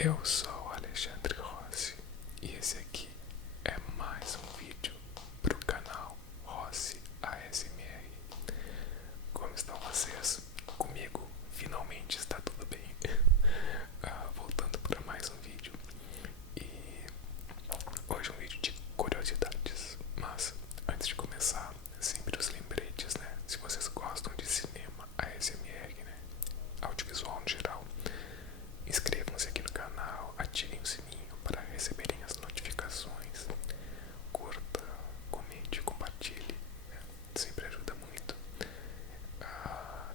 Eu sou o Alexandre Rossi e esse aqui é mais um vídeo pro canal Rossi ASMR. Como estão vocês? Comigo finalmente está tudo bem. Voltando para mais um vídeo. E hoje é um vídeo de curiosidades. Mas antes de começar, sempre os lembretes, né? Se vocês gostam de cinema, ASMR, né? Audiovisual no geral, inscrevam-se aqui no canal, ativem o sininho para receberem as notificações. Curta, comente, compartilhe, né? Sempre ajuda muito.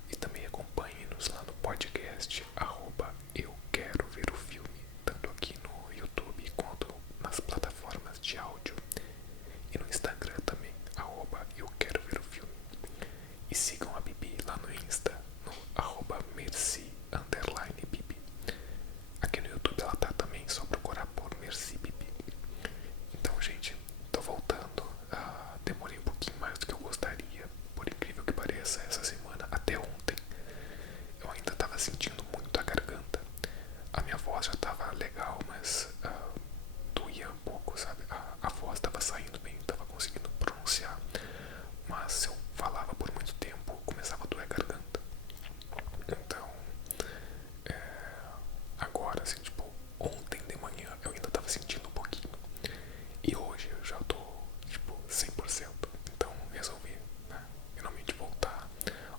E também acompanhe-nos lá no podcast Eu Quero Ver o Filme, tanto aqui no YouTube quanto nas plataformas de áudio. E no Instagram também, Eu Quero Ver o Filme. E sigam a Bibi lá no Insta, no @merci_bibi. Aqui no YouTube ela tá também, só procurar por Merci Bibi. Então, gente, tô voltando. Demorei um pouquinho mais do que eu gostaria, por incrível que pareça. Essa semana, até ontem, eu ainda tava sentindo muito a garganta. A minha voz já tava legal, mas doía um pouco, sabe? A voz tava saindo bem, tava conseguindo pronunciar. Mas se eu falava por muito tempo, começava a doer a garganta. Então, agora, assim, tipo, ontem de manhã eu ainda tava sentindo um pouquinho. E hoje eu já tô, tipo, 100%. Então resolvi, né, finalmente voltar.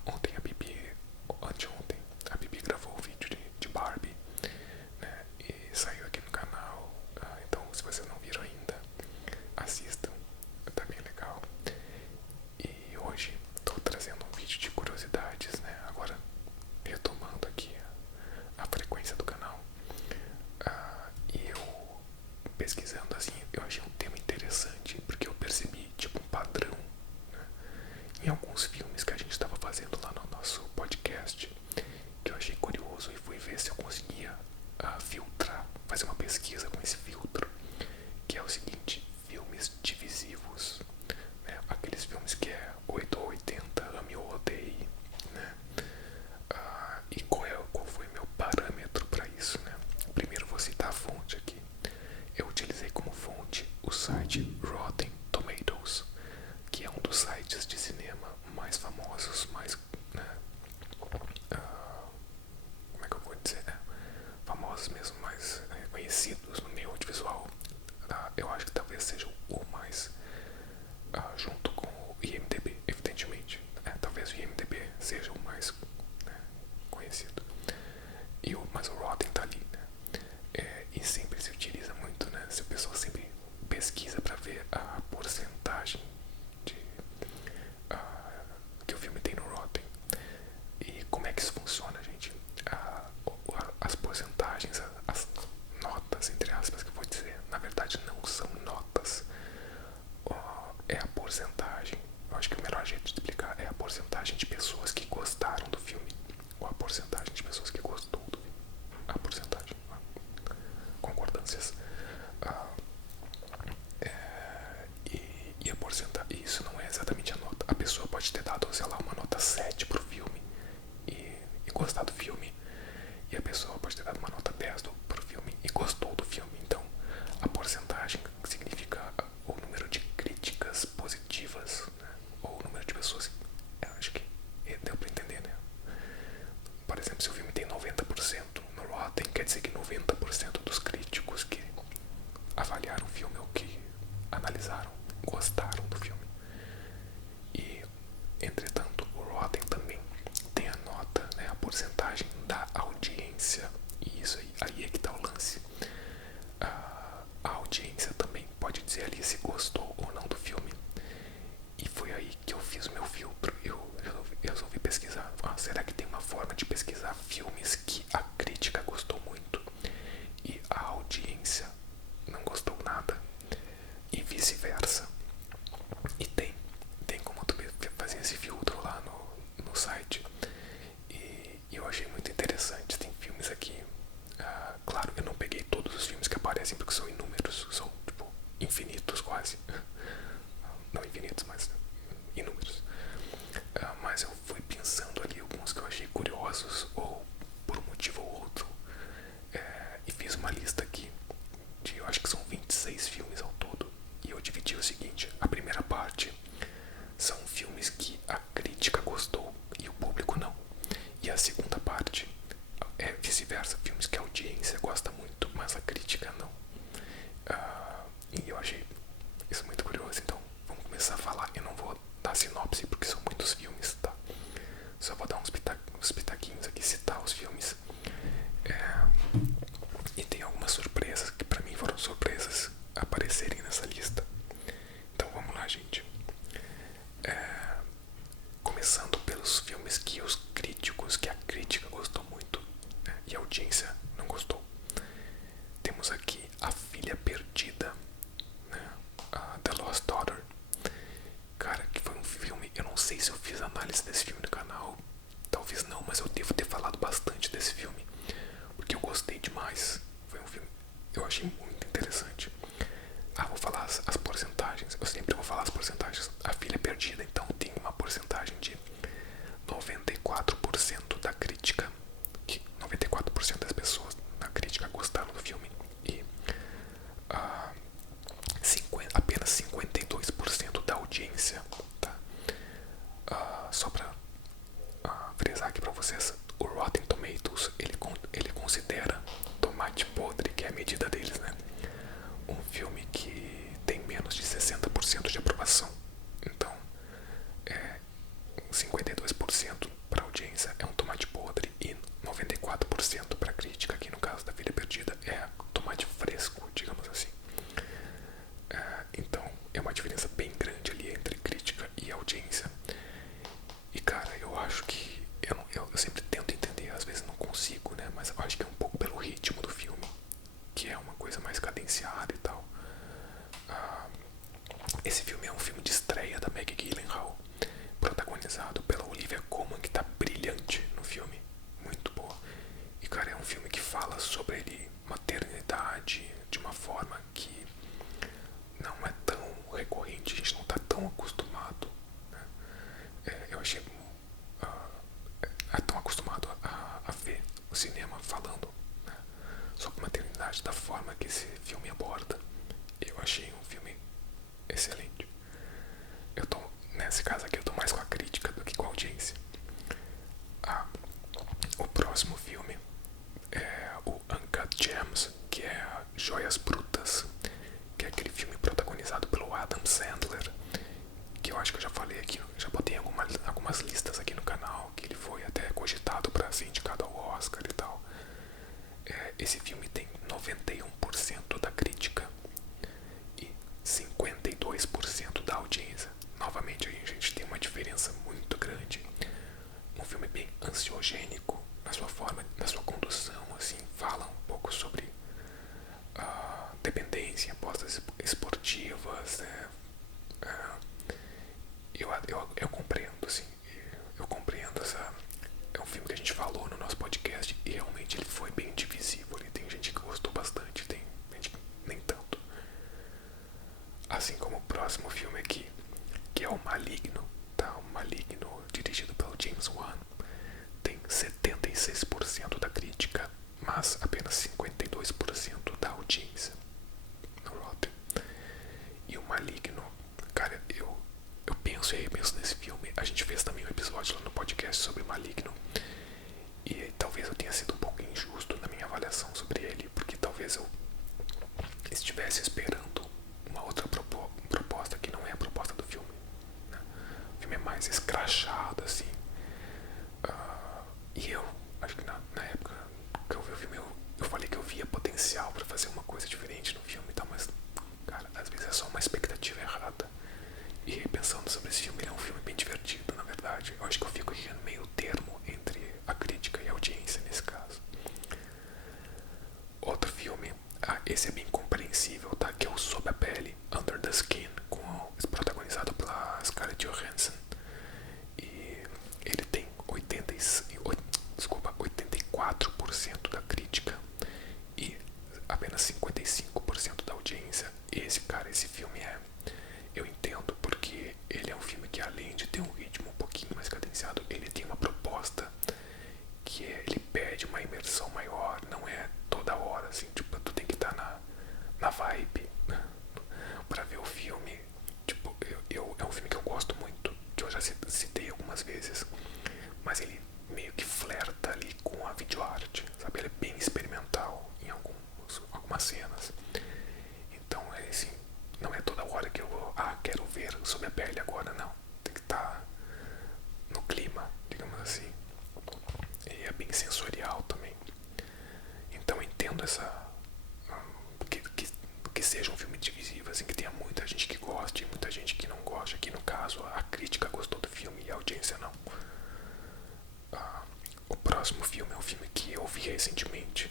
Ontem a Bibi, anteontem, a Bibi gravou o vídeo de Barbie, né, e saiu aqui no canal. Então, se vocês não viram ainda, assistam, tá bem legal. E hoje tô trazendo um vídeo de curiosidades, né, agora retomando aqui a frequência do canal. E eu, pesquisando assim, eu achei um tema interessante, porque eu percebi tipo um padrão, né, em alguns filmes que a gente estava fazendo lá no nosso podcast, que eu achei curioso e fui ver se eu conseguia filtrar, fazer uma pesquisa com esse filtro, que é o seguinte: filmes divisivos, né, aqueles filmes que é 8 ou 80, ame ou odeie, né? E qual foi meu parâmetro para isso, né? Primeiro vou citar a fonte aqui. Eu utilizei como fonte o site Rotten Tomatoes, que é um dos sites de cinema mais famosos, mais, né, como é que eu vou dizer, né? Famosos mesmo, mais conhecidos no meio audiovisual. Eu acho que talvez seja o mais, junto com o IMDb, evidentemente. Talvez o IMDb seja o mais, né, conhecido. Mas o Rotten tá ali, né? E sempre se utiliza muito, né? Se a pessoa sempre pesquisa para ver a porcentagem de, que o filme tem no Rotten. E como é que isso funciona, gente? As porcentagens, as notas, entre aspas, que eu vou dizer, na verdade não são notas. É a porcentagem. Eu acho que o melhor jeito de explicar é a porcentagem de pessoas que gostaram do filme, ou a porcentagem de pessoas que gostou do filme. A porcentagem, concordâncias. E a porcentagem, isso não é exatamente a nota. A pessoa pode ter dado, sei lá, uma nota 7 pro filme e gostar do filme, e a pessoa pode ter dado uma nota 10 pro filme e gostou do filme. Então a porcentagem significa o número de críticas positivas, né? Ou o número de pessoas. Acho que deu pra entender, né? Por exemplo, se o filme tem 90% no Rotten, quer dizer que 90% dos críticos que avaliaram o filme ou que analisaram gostaram do filme. E, entretanto, o Rotten também tem a nota, né, a porcentagem da audiência. E isso aí é que tá o lance. A audiência também pode dizer ali se gostou ou não do filme. E foi aí que eu fiz o meu filtro. Eu resolvi pesquisar. Será que tem uma forma de pesquisar filmes que a crítica gostou muito e a audiência não gostou nada? E vice-versa. E tem como tu fazer esse filtro lá no site. E eu achei muito interessante. Tem filmes aqui. Claro, eu não peguei todos os filmes que aparecem porque são inúmeros. São, tipo, infinitos quase. Não infinitos, mas inúmeros. Mas eu fui pensando ali alguns que eu achei curiosos, ou por um motivo ou outro, e fiz uma lista só vou dar uns pitaquinhos aqui, citar os filmes. E tem algumas surpresas que pra mim foram surpresas aparecerem nessa lista. Então vamos lá, gente. Começando pelos filmes que os críticos, que a crítica gostou muito, né, e a audiência não gostou. Temos aqui A Filha Perdida, né, The Lost Daughter. Cara, que foi um filme, eu não sei se eu fiz análise desse filme no canal, talvez não, mas eu devo ter falado bastante desse filme, porque eu gostei demais. Foi um filme, eu achei muito interessante. Vou falar as porcentagens, eu sempre vou falar as porcentagens. A Filha Perdida, então, tem uma porcentagem de 94% da crítica, que 94% das pessoas na crítica gostaram do filme, e apenas 52% da audiência, tá? Só pra frisar aqui pra vocês, o Rotten Tomatoes, ele considera Tomate Podre, que é a medida deles, né, um filme que tem menos de 60% de aprovação. Então, 52% para audiência é um tomate podre e 94% para crítica, aqui no caso da Filha Perdida é tomate fresco, digamos assim. Então é uma diferença bem grande ali entre crítica e audiência. E cara, eu acho que eu sempre tento entender, às vezes não consigo, né, mas eu acho que é um pouco pelo ritmo do filme, que é uma coisa mais cadenciada e tal. Esse filme é um filme de estreia da Maggie Gyllenhaal, protagonizado pela Olivia Colman, que tá brilhante no filme, muito boa. E cara, é um filme que fala sobre maternidade de uma forma que não é tão recorrente, a gente não tá tão acostumado, né? Eu achei tão acostumado a ver o cinema falando, né, sobre maternidade da forma que esse filme aborda. Eu achei um filme excelente. Nesse caso aqui eu tô mais com a crítica do que com a audiência. O próximo filme é o Uncut Gems, que é Joias Brutas, que é aquele filme protagonizado pelo Adam Sandler, que eu acho que eu já falei aqui, já botei algumas listas aqui no canal, que ele foi até cogitado para ser indicado ao Oscar e tal. Esse filme tem 91% da crítica e 52% da audiência. Novamente aí a gente tem uma diferença muito grande. Um filme bem ansiogênico na sua forma, na sua condução, assim, fala um pouco sobre dependência, apostas esportivas, né? Eu compreendo, assim, eu compreendo essa. É um filme que a gente falou no nosso podcast e realmente ele foi bem divisivo. Tem gente que gostou bastante, tem gente que nem tanto. Assim como o próximo filme aqui, que é o Maligno, tá? O Maligno, dirigido pelo James Wan, tem 76% da crítica, mas apenas 52% da audiência no Rotten. E o Maligno, cara, eu penso e repenso nesse filme. A gente fez também um episódio lá no podcast sobre Maligno, e talvez eu tenha sido um pouco injusto na minha avaliação sobre ele, porque talvez eu estivesse esperando uma outra proposta que não é a proposta do filme, né? O filme é mais escrachado, assim. E eu acho que na época que eu vi o filme, eu falei que eu via potencial pra fazer uma coisa diferente no filme e tal, mas, cara, às vezes é só uma expectativa errada. E pensando sobre esse filme, ele é um filme bem divertido, na verdade. Eu acho que eu fico aqui no meio termo entre a crítica e a audiência nesse caso. Outro filme, esse é bem compreensível, tá? Que é o Sob a Pele, Under the Skin, protagonizado pela Scarlett Johansson. E ele tem 84% da crítica e apenas 55% da audiência. E esse filme eu entendo, porque ele é um filme que, além de ter um ritmo um pouquinho mais cadenciado, ele tem uma proposta que ele pede uma imersão maior, não é toda hora, assim, tipo, tu tem que estar na vibe, né, pra ver o filme. Tipo, é um filme que eu gosto muito, que eu já citei algumas vezes, mas ele meio que flerta ali com a videoarte, sabe? Ele é bem experimental em algumas cenas. Então, assim, não é toda hora que eu vou, quero ver Sob a Pele agora, não. Tem que estar no clima, digamos assim. sobre essa... que seja um filme divisivo, assim, que tenha muita gente que goste e muita gente que não gosta. Aqui no caso, a crítica gostou do filme e a audiência não. O próximo filme é um filme que eu vi recentemente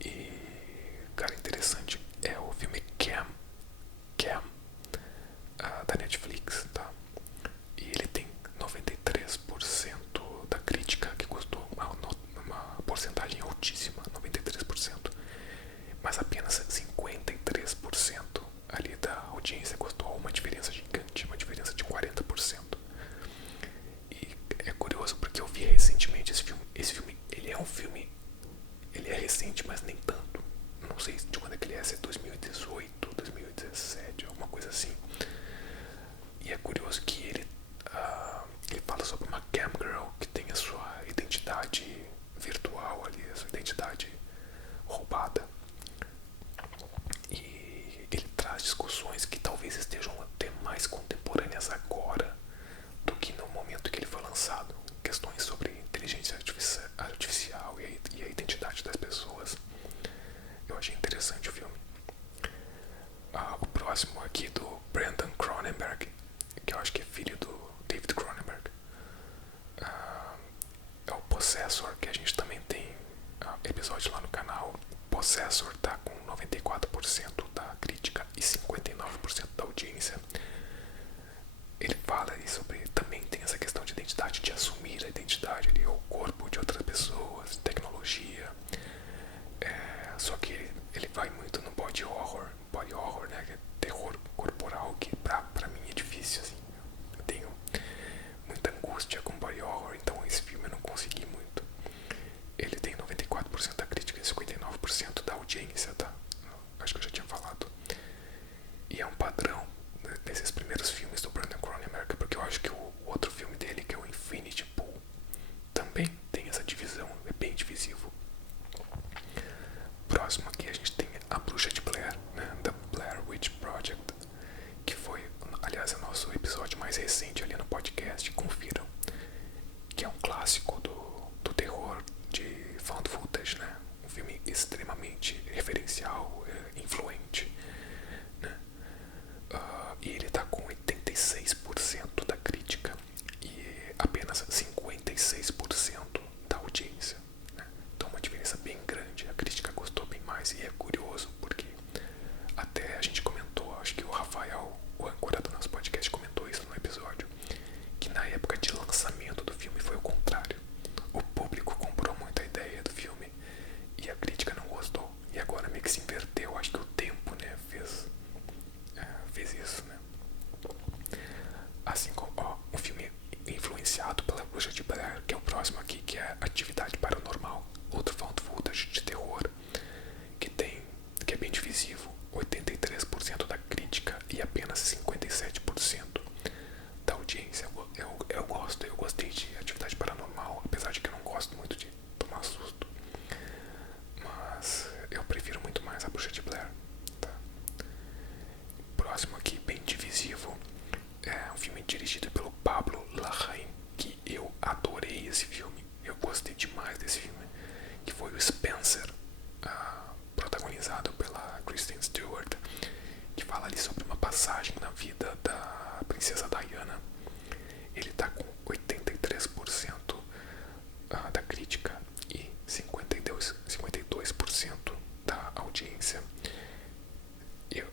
e, cara, interessante. É o filme Cam, da Netflix, tá? E ele tem 93% da crítica que gostou, uma porcentagem altíssima, 93%, mas apenas 53% ali da audiência gostou, uma diferença gigante, uma diferença de 40%. E é curioso porque eu vi recentemente esse filme. Esse filme, ele é um filme, ele é recente, mas nem tanto. Não sei de quando é que ele é, se é 2018, 2017, alguma coisa assim. E é curioso que ele fala sobre uma cam girl que tem a sua identidade virtual ali, a sua identidade roubada. E ele traz discussões que talvez estejam até mais contemporâneas agora do que no momento que ele foi lançado. Questões sobre inteligência artificial e a identidade das pessoas. Eu achei interessante o filme. O próximo aqui do Brandon Cronenberg, que eu acho que é filho do David Cronenberg, é o Possessor, que a gente também tem episódio lá no canal. Possessor tá com 94% da crítica e 59% da audiência. Ele fala aí sobre, também tem essa questão de identidade, de assumir a identidade ali, o corpo de outras pessoas, tecnologia. Só que ele vai muito no body horror, né, que é terror corporal, que pra mim é difícil, assim. Eu tenho muita angústia com body horror, então esse filme eu não consegui muito. Ele tem 94% da crítica e 59% da audiência, tá? Acho que eu já tinha falado. E é um padrão nesses primeiros filmes do Brandon Cronenberg, porque eu acho que o outro filme dele, que é o Infinity Pool, também tem essa divisão, é bem divisivo. Próximo aqui a gente tem A Bruxa de Blair, né, The Blair Witch Project, que foi, aliás, o nosso episódio mais recente ali no podcast, confiram, que é um clássico do terror de found footage, né, um filme extremamente referencial, influente, né, e ele tá com 86% da crítica e apenas 56% da audiência, né? Então uma diferença bem grande. A crítica gostou bem mais e é curioso porque até a gente comentou, acho que o Rafael, o âncora do nosso podcast, comentou isso no episódio, que na época de lançamento do filme foi o contrário. O público comprou muito a ideia do filme e a crítica não gostou. E agora meio que se inverteu. Acho que o tempo, né, fez isso, né? Assim como um filme influenciado pela Bruxa de Blair, que é o próximo aqui, que é Atividade Paranormal, outro found footage de terror que é bem divisivo, 83% da crítica e apenas 57% da audiência. Eu gostei de Atividade Paranormal, apesar de que eu não gosto muito de tomar susto, mas eu prefiro muito mais a Bruxa de Blair, tá? Próximo aqui, bem divisivo, é um filme dirigido pelo Pablo Larraín, que eu adorei esse filme, eu gostei demais desse filme, que foi o Spencer, protagonizado pela Kristen Stewart, que fala ali sobre uma passagem na vida da princesa Diana. Ele tá com 83% da crítica e 52% da audiência.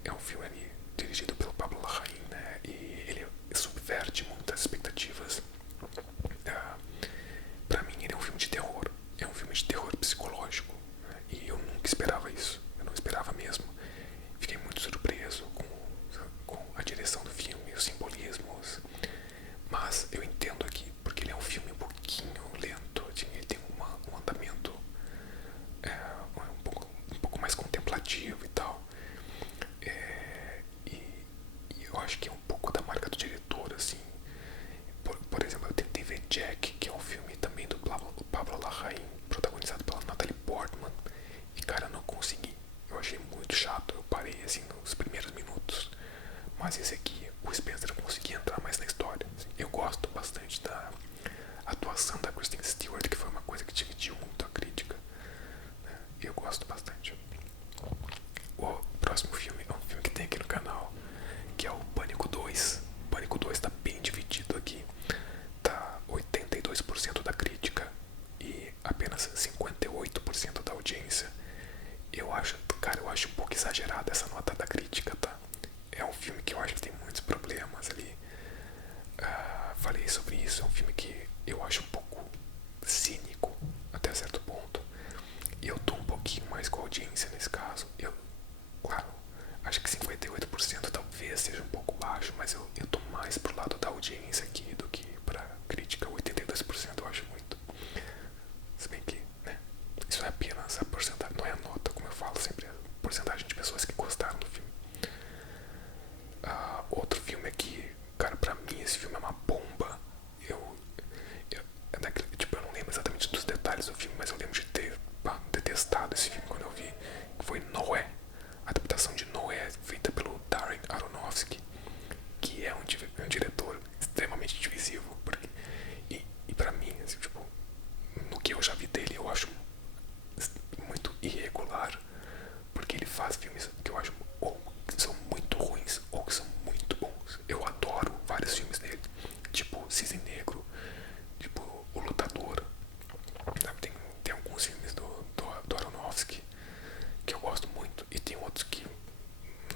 É um filme ali dirigido pelo Pablo Larraín, né? E ele subverte muitas expectativas. Pra mim ele é um filme de terror. É um filme de terror psicológico, né? E eu nunca esperava isso. Eu não esperava mesmo. Fiquei muito surpreso com a direção do filme, os simbolismos. Mas eu entendo aqui, porque ele é um filme um pouquinho lento. Assim, ele tem um andamento um pouco mais contemplativo e tal. E eu acho que é um pouco da marca do diretor, assim. Por exemplo, eu tentei ver Jack, que é um filme também do Pablo Larraín, protagonizado pela Natalie Portman, e cara, eu não consegui. Eu achei muito chato, eu parei assim nos primeiros minutos. Mas esse aqui, o Spencer conseguia entrar mais na história, assim. Eu gosto bastante da atuação da Kristen Stewart, que foi uma coisa que dividiu muito a crítica, né? Eu gosto bastante. cínico até certo ponto. E eu tô um pouquinho mais com a audiência nesse caso. Claro, acho que 58% talvez seja um pouco baixo, mas eu tô mais pro lado da audiência aqui do que pra crítica. 82% eu acho muito. Se bem que, né, isso é apenas a porcentagem, não é a nota, como eu falo sempre, é a porcentagem de pessoas que gostaram do filme. Outro filme aqui, cara, pra mim esse filme é uma bomba. Tipo, eu não lembro exatamente dos detalhes do filme, mas eu lembro de ter detestado esse filme quando eu vi. Que foi Noé, a adaptação de Noé, feita pelo Darren Aronofsky, que é um diretor extremamente divisivo. E pra mim, assim, tipo, no que eu já vi dele, eu acho muito irregular, porque ele faz filmes que eu acho ou que são muito ruins ou que são muito bons. Eu adoro vários filmes dele, tipo Cisne Negro, tipo O Lutador. Tem alguns filmes do Aronofsky que eu gosto muito, e tem outros que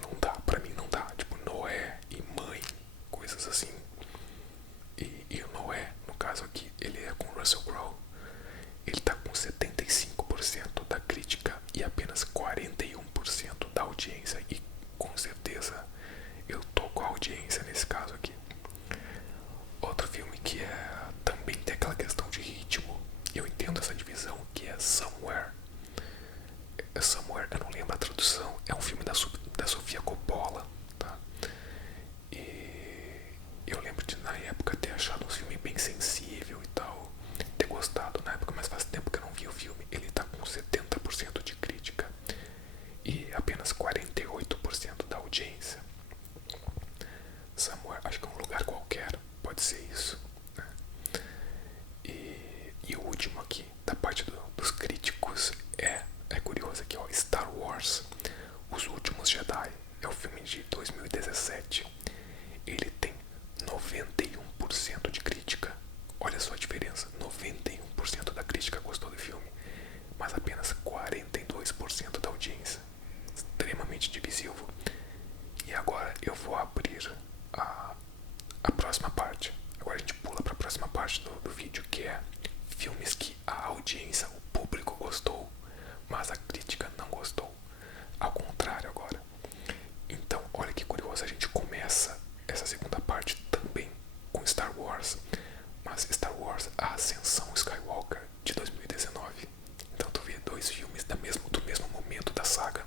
não dá, pra mim não dá, tipo Noé e Mãe, coisas assim. E o Noé, no caso aqui, ele é com Russell Crowe. Ele tá com 75% da crítica e apenas 41% da audiência. E com certeza eu tô com a audiência nesse caso aqui. Outro filme que também tem aquela questão de ritmo, eu entendo essa divisão, que é Somewhere. Somewhere, eu não lembro a tradução, é um filme da Sofia Coppola, tá? E eu lembro de na época ter achado um filme bem sensível e tal, ter gostado na época, mas faz tempo que eu não vi o filme. Ele tá com 70% de crítica e apenas 48% da audiência. Somewhere, acho que é um lugar qualquer, pode ser isso, né? E o último aqui, da parte dos críticos, é curioso aqui, ó, Star Wars, Os Últimos Jedi. É o filme de 2017. Ele tem 91% de crítica. Olha só a diferença, 91% da crítica gostou do filme, mas apenas 42% da audiência. Extremamente divisivo. E agora eu vou abrir a próxima parte. Agora a gente pula para a próxima parte do vídeo, que é filmes que a audiência, o público gostou, mas a crítica não gostou. Ao contrário agora. Então, olha que curioso, a gente começa essa segunda parte também com Star Wars, mas Star Wars A Ascensão Skywalker de 2019. Então tu vê dois filmes do mesmo momento da saga.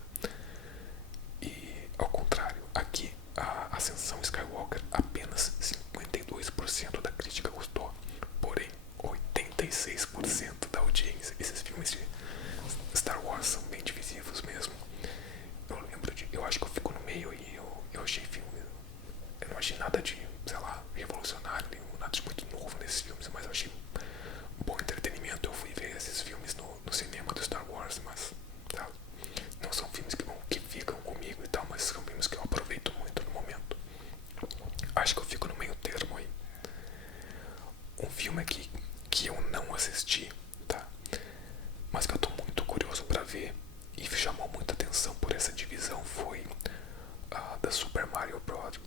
E ao contrário, aqui a Ascensão Skywalker apenas 52% da crítica gostou, porém 86% da audiência. Esses filmes de Star Wars são bem divisivos mesmo. Eu acho que eu fico no meio e eu achei filme. Eu não achei nada de, sei lá, revolucionário, nada de muito novo nesses filmes, mas eu achei um bom entretenimento. Eu fui ver esses filmes no cinema do Star Wars, mas tá, não são filmes que ficam comigo e tal, mas são filmes que eu aproveito muito no momento. Acho que eu fico no meio termo aí. Um filme aqui que eu não assisti, tá? Mas que eu tô muito curioso pra ver e chamou muita atenção por essa divisão foi da Super Mario Bros.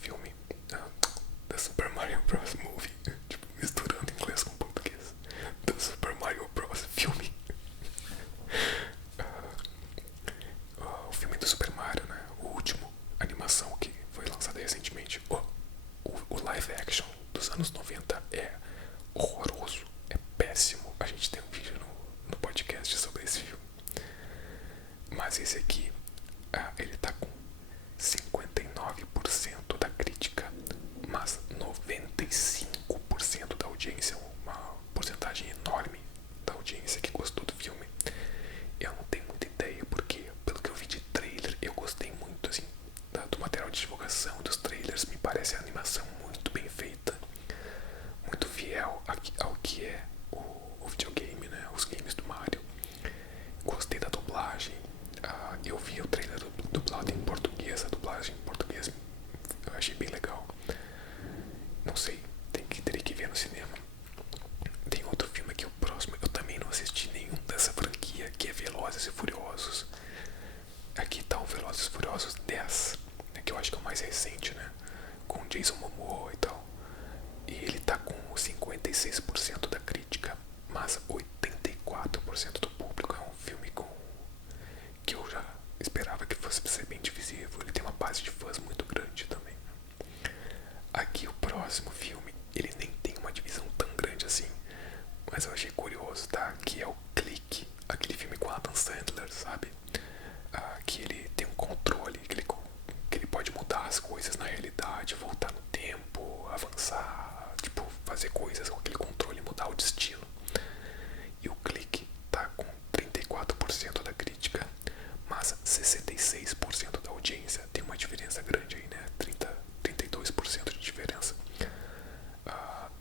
Filme. Da Super Mario Bros. Movie. Tipo, misturando inglês com português. Da Super Mario Bros. Filme. O filme do Super Mario, né? O último, animação que foi lançada recentemente. O live action dos anos 90 é horroroso, é péssimo. A gente tem um vídeo no podcast sobre esse filme. Mas esse aqui, ele tá com 59% da crítica, mas 95% da audiência, uma porcentagem enorme da audiência que gostou do filme. Eu não tenho muita ideia, porque pelo que eu vi de trailer, eu gostei muito assim, do material de divulgação dos trailers. Me parece a animação muito bem feita, muito fiel ao que é o videogame, né? Os games do Mario. Gostei da dublagem. Eu vi o trailer dublado em português. A dublagem em português eu achei bem legal. Não sei, teria que ver no cinema. Tem outro filme aqui, o próximo. Eu também não assisti nenhum dessa franquia, que é Velozes e Furiosos. Aqui tá o Velozes e Furiosos 10, né, que eu acho que é o mais recente, né? Com Jason Momoa e tal. E ele tá com 56% da crítica, mas mas eu achei curioso, tá? Que é o Clique, aquele filme com Adam Sandler, sabe? Que ele tem um controle, que ele pode mudar as coisas na realidade, voltar no tempo, avançar, tipo, fazer coisas com aquele controle, mudar o destino. E o Clique tá com 34% da crítica, mas 66% da audiência. Tem uma diferença grande aí, né? 32% de diferença.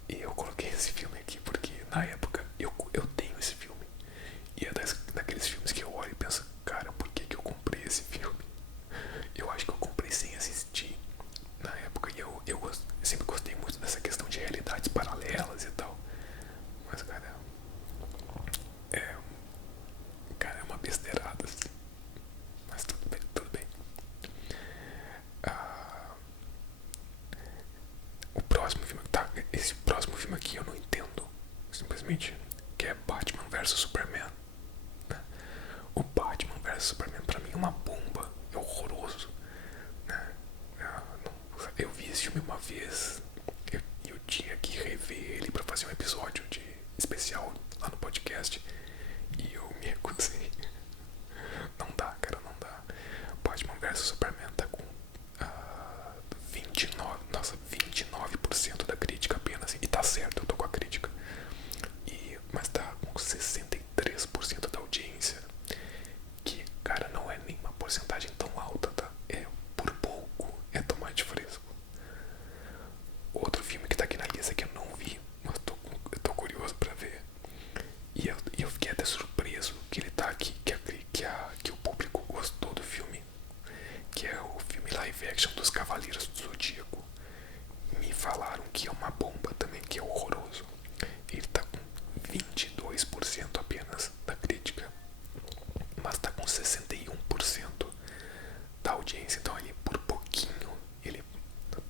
E eu coloquei esse filme aqui porque na época eu tenho esse filme. E é daqueles filmes que eu olho e penso, cara, por que eu comprei esse filme? Eu acho que eu comprei sem assistir na época. E eu sempre gostei muito dessa questão de realidades paralelas e tal. Mas, cara, é uma besteirada assim. Mas tudo bem, tudo bem. O próximo filme, tá? Esse próximo filme aqui eu não entendo. Simplesmente, que é Batman vs Superman. Né? O Batman vs Superman pra mim é uma bomba. É horroroso. Né? Eu vi esse filme uma vez. Eu tinha que rever ele pra fazer um episódio de especial lá no podcast. E eu me recusei. Não dá, cara, não dá. Batman vs Superman tá com 29% da crítica apenas. E tá certo, eu tô com a crítica. Mas tá com 63% da audiência. Que, cara, não é nem uma porcentagem tão alta, tá? É por pouco, é tomate fresco. Outro filme que tá aqui na lista que eu não vi, mas eu tô curioso pra ver. E eu fiquei até surpreso que ele tá aqui, que o público gostou do filme. Que é o filme live action dos Cavaleiros do Zodíaco. Me falaram que é uma bomba também, que é horroroso. Ele tá com 22% apenas da crítica, mas tá com 61% da audiência. Então ele, por pouquinho, ele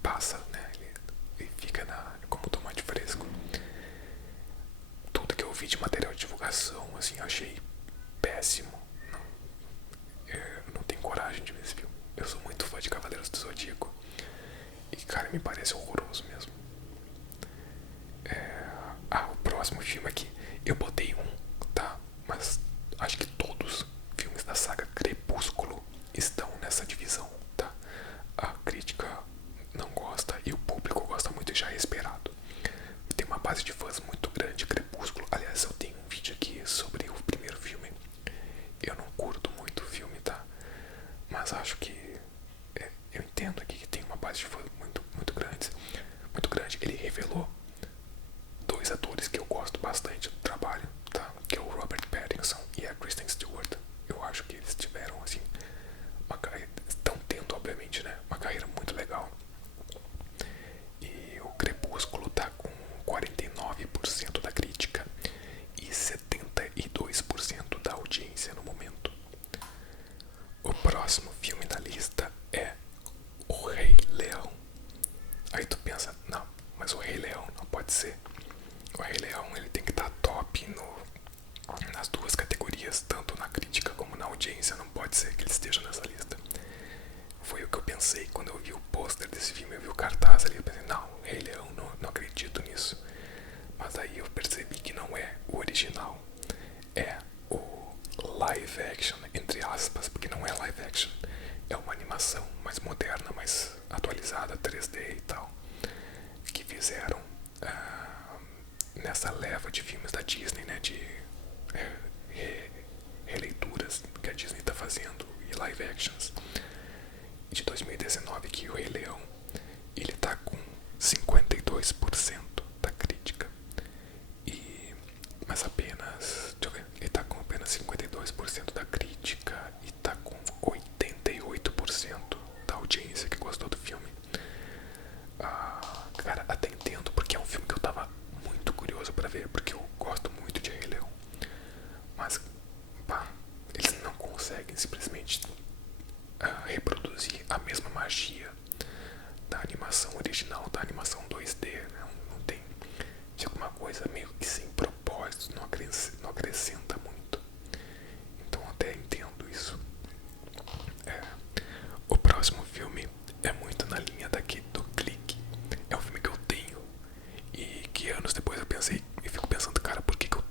passa, né? Ele fica como tomate fresco. Tudo que eu vi de material de divulgação, assim, eu achei péssimo. Eu não tenho coragem de ver esse filme. Eu sou muito fã de Cavaleiros do Zodíaco. E, cara, me parece horroroso mesmo. O próximo filme aqui, eu botei tá? Mas acho que todos os filmes da saga Crepúsculo estão nessa divisão, tá? A crítica não gosta e o público gosta muito, e já é esperado. Tem uma base de fãs muito grande, Crepúsculo. Aliás, eu tenho um vídeo aqui sobre o primeiro filme. Eu não curto muito o filme, tá? Mas acho que eu entendo aqui que tem uma base de fãs muito grande. Muito grande. Ele revelou dois atores que eu gosto bastante do trabalho, tá? Que é o Robert Pattinson e a Kristen Stewart. Eu acho que eles tiveram, assim, estão tendo, obviamente, né, uma carreira muito legal. E o Crepúsculo tá com 49% da crítica e 72% da audiência no momento. O próximo filme da lista é O Rei Leão. Aí tu pensa, não, mas o Rei Leão não pode ser. O Rei Leão, ele tem que estar top nas duas categorias, tanto na crítica como na audiência. Não pode ser que ele esteja nessa lista. Foi o que eu pensei quando eu vi o pôster desse filme. Eu vi o cartaz ali, eu pensei, não, o Rei Leão, não acredito nisso. Mas aí eu percebi que não é o original. É o live action, entre aspas, porque não é live action. É uma animação mais moderna, mais atualizada, 3D e tal, que fizeram nessa leva de filmes da Disney, né, de releituras que a Disney tá fazendo e live actions. De 2019, que o Rei Leão, ele tá com 52% da crítica. Mas apenas, deixa eu ver, ele tá com apenas 52% da crítica e tá com 88% da audiência que gostou do filme. Cara, até entendo, porque é um filme que eu tava muito curioso pra ver, porque eu gosto muito de Rei Leão. Mas, eles não conseguem simplesmente reproduzir a mesma magia da animação original, da animação 2D, né? Não tem, fica uma coisa meio que sem propósito, não acrescenta muito. Então até entendo isso. O próximo filme é muito na linha daqui do Clique. É um filme que eu tenho e que anos depois eu pensei e fico pensando, cara, por que eu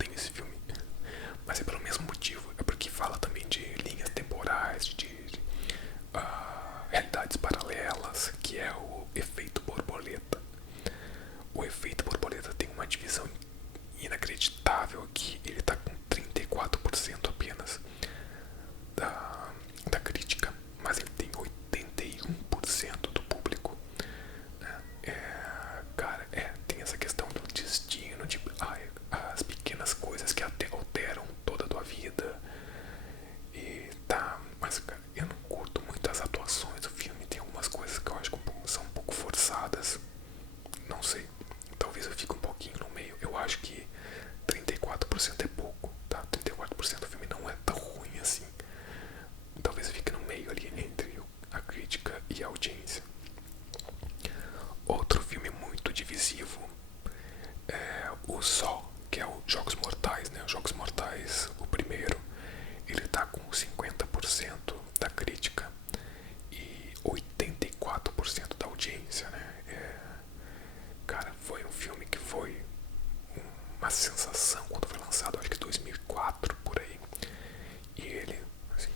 mas o primeiro, ele tá com 50% da crítica e 84% da audiência, né? Cara, foi um filme que foi uma sensação quando foi lançado, acho que 2004 por aí. E ele, assim,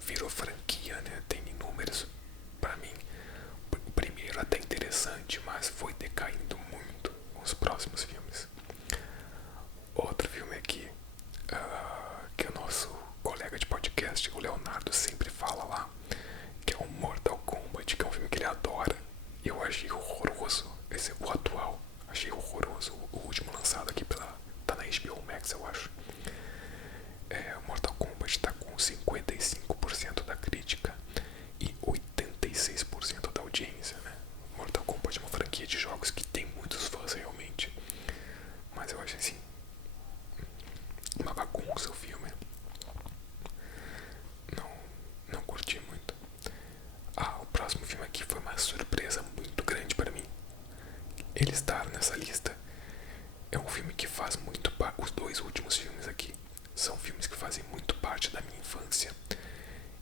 virou franquia, né? Tem inúmeros. Pra mim, o primeiro até interessante, mas foi decaindo muito com os próximos filmes. Outro filme aqui, que o nosso colega de podcast, o Leonardo, sempre fala lá, que é o Mortal Kombat, que é um filme que ele adora. E eu achei horroroso. Esse é o atual. Achei horroroso. O último lançado aqui tá na HBO Max, eu acho. O Mortal Kombat tá com 55% da crítica e 86% da audiência, né? Mortal Kombat é uma franquia de jogos que tem muitos fãs realmente. Mas eu acho assim, uma bagunça o filme. Não curti muito. O próximo filme aqui foi uma surpresa muito grande para mim. Ele estar nessa lista. É um filme que faz muito parte. Os dois últimos filmes aqui são filmes que fazem muito parte da minha infância.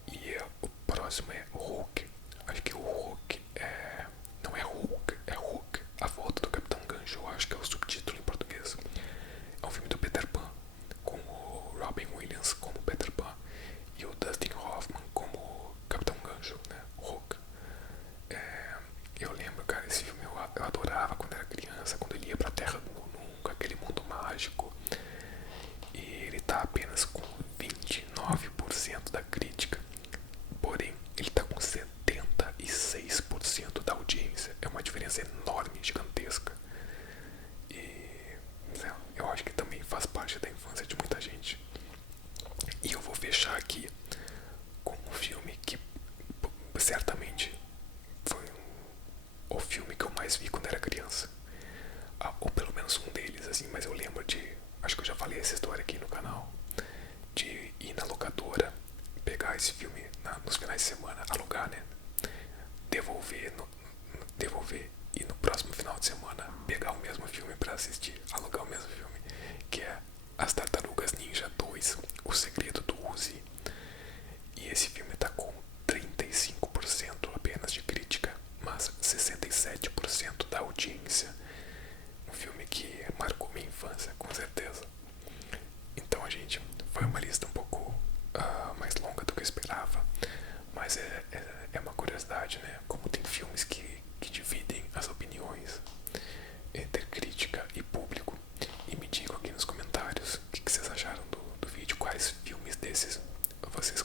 E o próximo é Hulk. Acho que o Hulk não é Hulk, é Hulk. A Volta do Capitão Gancho, eu acho que é o subtítulo em português. É um filme do Peter Pan, com o Robin Williams como Peter Pan e o Dustin Hoffman como Capitão Gancho, né? Hulk. Eu lembro, cara, esse filme eu adorava quando era criança, quando ele ia pra Terra do Nunca, aquele mundo mágico. E ele tá apenas com 29% da crítica, porém ele tá com 76% da audiência. É uma diferença enorme, gigantesca. E eu acho que também faz parte da infância de muita gente. E eu vou fechar aqui com um filme que certamente foi o filme que eu mais vi quando era criança. Ou pelo menos um deles, assim, mas eu lembro de. Acho que eu já falei essa história aqui no canal. De ir na locadora, pegar esse filme nos finais de semana, alugar, né? Devolver e no próximo final de semana pegar o mesmo filme pra assistir, alugar o mesmo filme, que é As Tartarugas Ninja 2, O Segredo do Uzi. E esse filme tá com 35% apenas de crítica, mas 67% da audiência. Um filme que marcou minha infância, com certeza. Então, gente, foi uma lista um pouco mais longa do que eu esperava, mas é uma curiosidade, né? Como tem filmes que dividem as opiniões entre crítica e público. E me digam aqui nos comentários o que vocês acharam do vídeo, quais filmes desses vocês